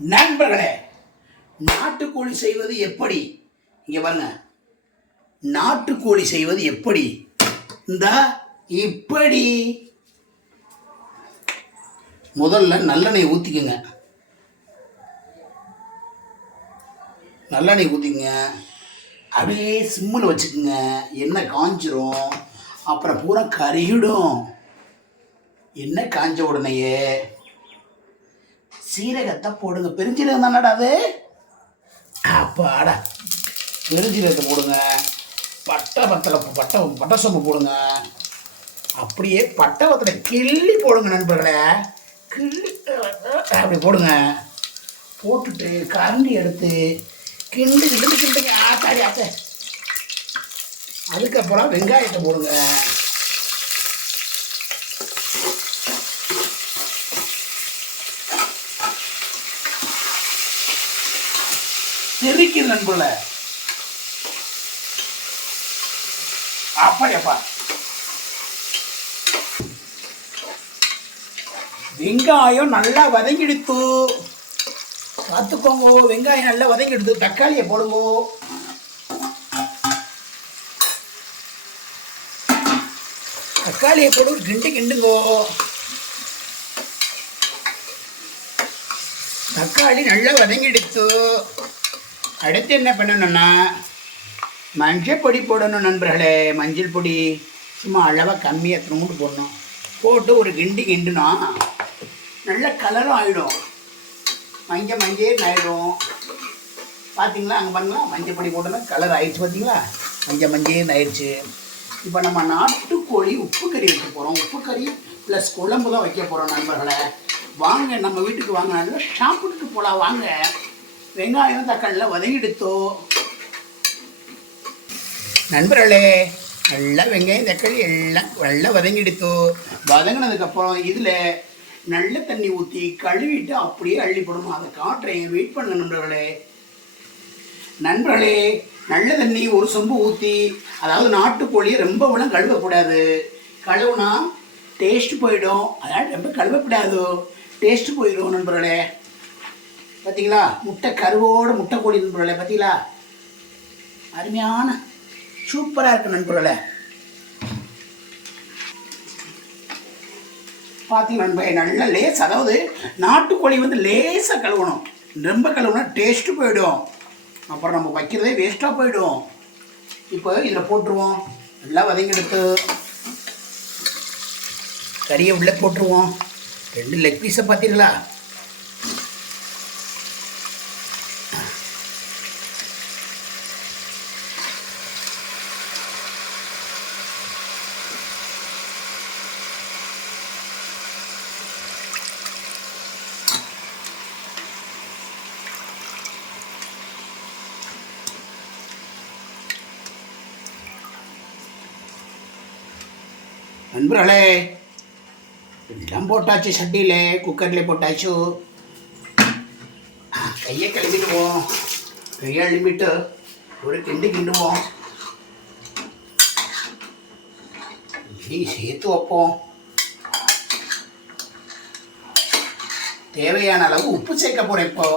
நண்பர்களே, நாட்டுக்கோழி செய்வது எப்படி? இங்கே பாருங்க, நாட்டுக்கோழி செய்வது எப்படி? இந்த இப்படி முதல்ல நல்லெண்ணெய் ஊற்றிக்கங்க. நல்லெண்ணெய் ஊற்றிக்கங்க, அப்படியே சிம்மில் வச்சுக்கோங்க. எண்ணெய் காஞ்சிரும், அப்புறம் பூரா கறியிடும். எண்ணெய் காஞ்ச உடனேயே சீரகத்தை போடுங்க. பெருஞ்சீரகம் தானடா அது? அப்பாடா, பெருஞ்சீரகத்தை போடுங்க. பட்டை சோம்பு போடுங்க. அப்படியே பட்டை வத்தலை கிள்ளி போடுங்க நண்பர்களே. கிள்ளி அப்படி போடுங்க. போட்டுட்டு கரண்டி எடுத்து கிண்டுங்க. ஆத்தாடி ஆத்த. அதுக்கப்புறம் வெங்காயத்தை போடுங்க. தெரிக்கும் நண்பர்களே. அப்பா வெங்காயம் நல்லா வதங்கிடுத்து. பார்த்துக்கோங்க, வெங்காயம் நல்லா வதங்கிடுது. தக்காளியை போடுங்க. தக்காளியை போடு, கிண்டுங்கோ. தக்காளி நல்லா வதங்கிடுத்து. அடுத்து என்ன பண்ணணும்னா மஞ்சள் பொடி போடணும் நண்பர்களே. மஞ்சள் பொடி சும்மா அளவாக கம்மியாக தூண்டு போடணும். போட்டு ஒரு கிண்டுனா நல்ல கலரும் ஆகிடும். மஞ்சள் ஆகிடும். பார்த்தீங்களா? அங்கே பாருங்களா, மஞ்சள் பொடி போட்டோன்னா கலர் ஆயிடுச்சு. பார்த்தீங்களா? மஞ்சள் ஆயிடுச்சு. இப்போ நம்ம நாட்டுக்கோழி உப்பு கறி வைக்க போகிறோம். உப்பு கறி ப்ளஸ் குழம்பு தான் வைக்க போகிறோம் நண்பர்களே. வாங்க, நம்ம வீட்டுக்கு வாங்க, நல்லா சாப்பிட்டுட்டு போகலாம் வாங்க. வெங்காயம் தக்காளியில் வதங்கிடுத்தோ நண்பர்களே. நல்லா வெங்காயம் தக்காளி எல்லாம் நல்லா வதங்கிடுத்தோ. வதங்கினதுக்கப்புறம் இதில் நல்ல தண்ணி ஊற்றி கழுவிட்டு அப்படியே அள்ளி போடணும். அதை காட்டுறேன், வெயிட் பண்ணுங்க நண்பர்களே. நல்ல தண்ணி ஒரு சொம்பு ஊற்றி, அதாவது நாட்டுக்கோழியை ரொம்பவெல்லாம் கழுவக்கூடாது. கழுவுனா டேஸ்ட்டு போயிடும். அதனால் ரொம்ப கழுவக்கூடாது, டேஸ்ட்டு போயிடும் நண்பர்களே. பார்த்தீங்களா? முட்டை கருவோடு முட்டை கோழி நண்பர்களே. பார்த்தீங்களா? அருமையான சூப்பராக இருக்குது நண்பர்களே. பார்த்தீங்க நண்பர்களே, நல்லா லேஸ், அதாவது நாட்டுக்கோழி லேசாக கழுவணும். ரொம்ப கழுவுனா டேஸ்ட்டு போயிடும். அப்புறம் நம்ம வைக்கிறதே வேஸ்ட்டாக போயிடும். இப்போ இதில் போட்டுருவோம். நல்லா வதங்கிடுத்து கறியை உள்ளே போட்டுருவோம். 2 லெக் பீஸை பார்த்தீங்களா? நண்பர்களே, எல்லாம் போட்டாச்சு. சட்டியில் குக்கரில் போட்டாச்சு. கையை கழுவிடுவோம். கையை அழுமிட்டு ஒரு கிண்டுவோம். சேர்த்து வைப்போம். தேவையான அளவு உப்பு சேர்க்க போகிறேன். இப்போ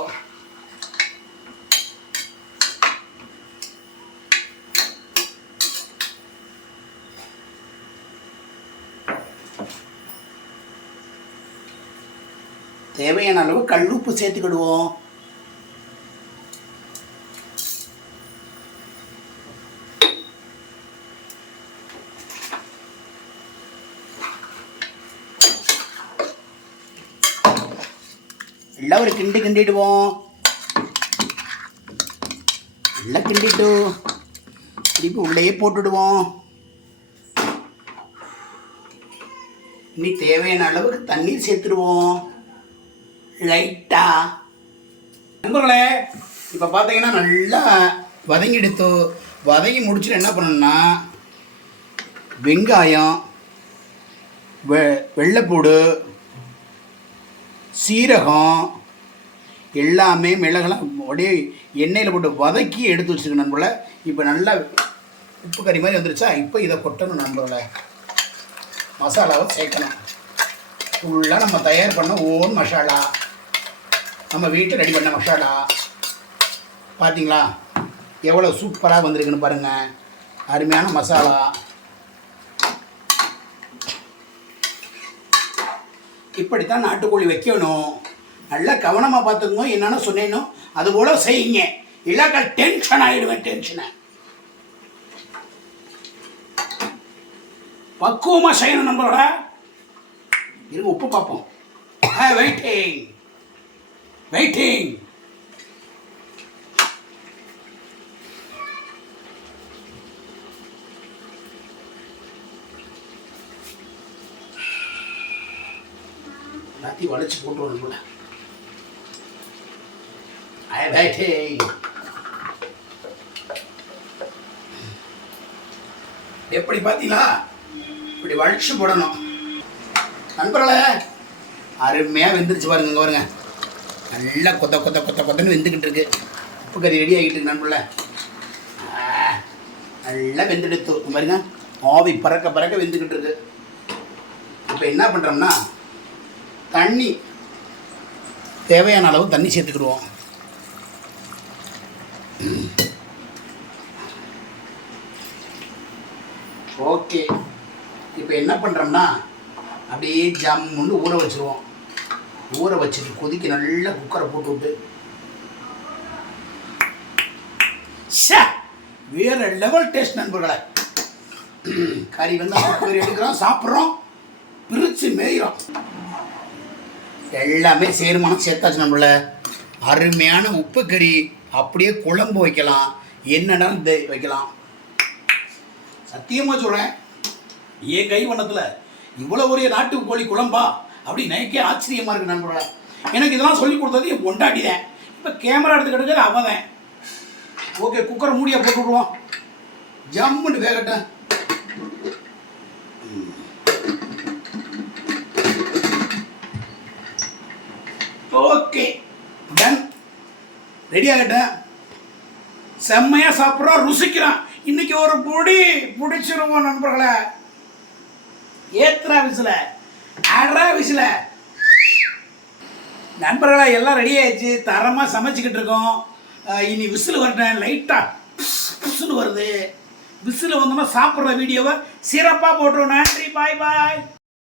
தேவையான அளவு கல்லுப்பு சேர்த்துக்கிடுவோம். எல்லாம் ஒரு கிண்டிடுவோம். எல்லாம் கிண்டிட்டு திருப்பி உள்ளேயே போட்டுடுவோம். இனி தேவையான அளவுக்கு தண்ணீர் சேர்த்துடுவோம் லைட்டா. நண்பர்களே, இப்போ பார்த்தீங்கன்னா நல்லா வதங்கி முடிச்சுட்டு என்ன பண்ணணும்னா வெங்காயம், வெள்ளைப்பூடு, சீரகம் எல்லாமே மிளகெல்லாம் அப்படியே எண்ணெயில் போட்டு வதக்கி எடுத்து வச்சுருக்கேன் நண்பர்களே. இப்போ நல்லா உப்பு கறி மாதிரி வந்துருச்சா? இப்போ இதை கொட்டணும் நண்பர்களே. மசாலாவை சேர்க்கணும். ஃபுல்லாக நம்ம தயார் பண்ண ஓன் மசாலா. நம்ம வீட்டில் ரெடி பண்ண மசாலா. பார்த்தீங்களா எவ்வளோ சூப்பராக வந்திருக்குன்னு பாருங்கள். அருமையான மசாலா. இப்படித்தான் நாட்டுக்கோழி வைக்கணும். நல்லா கவனமாக பார்த்துக்கணும். என்னென்ன சொன்னேனோ அதுபோல் செய்யுங்க. இல்லாக்கா டென்ஷன் ஆகிடுவேன். டென்ஷனை பக்குவமாக செய்யணும் நண்பரோட. இருங்க உப்பு பார்ப்போம். Waiting waiting. எல்லாத்தையும் வளைச்சி போட்டுருவோம் போல. எப்படி பார்த்தீங்களா? இப்படி வளைச்சு போடணும் நண்பர்களே. அருமையாக வெந்துருச்சு பாருங்க. இங்கே பாருங்க, நல்லா கொத்த கொத்த கொத்த கொத்தன்னு வெந்துக்கிட்டு இருக்கு. உப்பு கறி ரெடி ஆகிட்டு இருக்கு நண்பர்களே. நல்லா வெந்துடுத்து பாருங்க. ஆவி பறக்க பறக்க வெந்துக்கிட்டு இருக்கு. இப்போ என்ன பண்ணுறோம்னா தண்ணி தேவையான அளவு தண்ணி சேர்த்துக்கிடுவோம். ஓகே, இப்போ என்ன பண்ணுறோம்னா அப்படியே ஜம்முன்னு ஊற வச்சுருவோம். ஊற வச்சுட்டு கொதிக்க நல்லா குக்கரை போட்டு விட்டு வேறு லெவல் டேஸ்ட் நண்பர்களை. கறி வந்து கறி எடுக்கிறோம், சாப்பிட்றோம், பிரித்து மேயிறோம். எல்லாமே சேர்மானம் சேர்த்தாச்சு நம்மள. அருமையான உப்பு கறி. அப்படியே குழம்பு வைக்கலாம், என்னென்ன வைக்கலாம். சத்தியமாக சொல்கிறேன், என் கைவண்ணத்தில் இவ்வளோ ஒரு நாட்டுக்கோழி குழம்பா அப்படி நினைக்க ஆச்சரியமாக இருக்குது நண்பர்களே. எனக்கு இதெல்லாம் சொல்லி கொடுத்தது என் பொண்டாட்டி தான். இப்போ கேமரா எடுத்துக்கிட்டு அவன் தான். ஓகே, குக்கரை மூடியை போட்டு விடுவோம். ஜம்முன்னு வேகட்டும். Okay, ton. ரெடி ஆகட்டும். செம்மையாக சாப்பிட்றோம், ருசிக்கிறான். இன்னைக்கு ஒரு பொடி பிடிச்சிருவோம் நண்பர்களை. ஏத்ரா விசில ஆடுறா விசில. நண்பர்களா எல்லாம் ரெடி ஆயிடுச்சு. தரமாக சமைச்சிக்கிட்டு இருக்கோம். இனி விசில் வரட்டேன். லைட்டாக விசில் வருது. விசில் வந்தோம்னா சாப்பிட்ற வீடியோவை சிறப்பாக போட்டுருவோம். நன்றி, பாய் பாய்.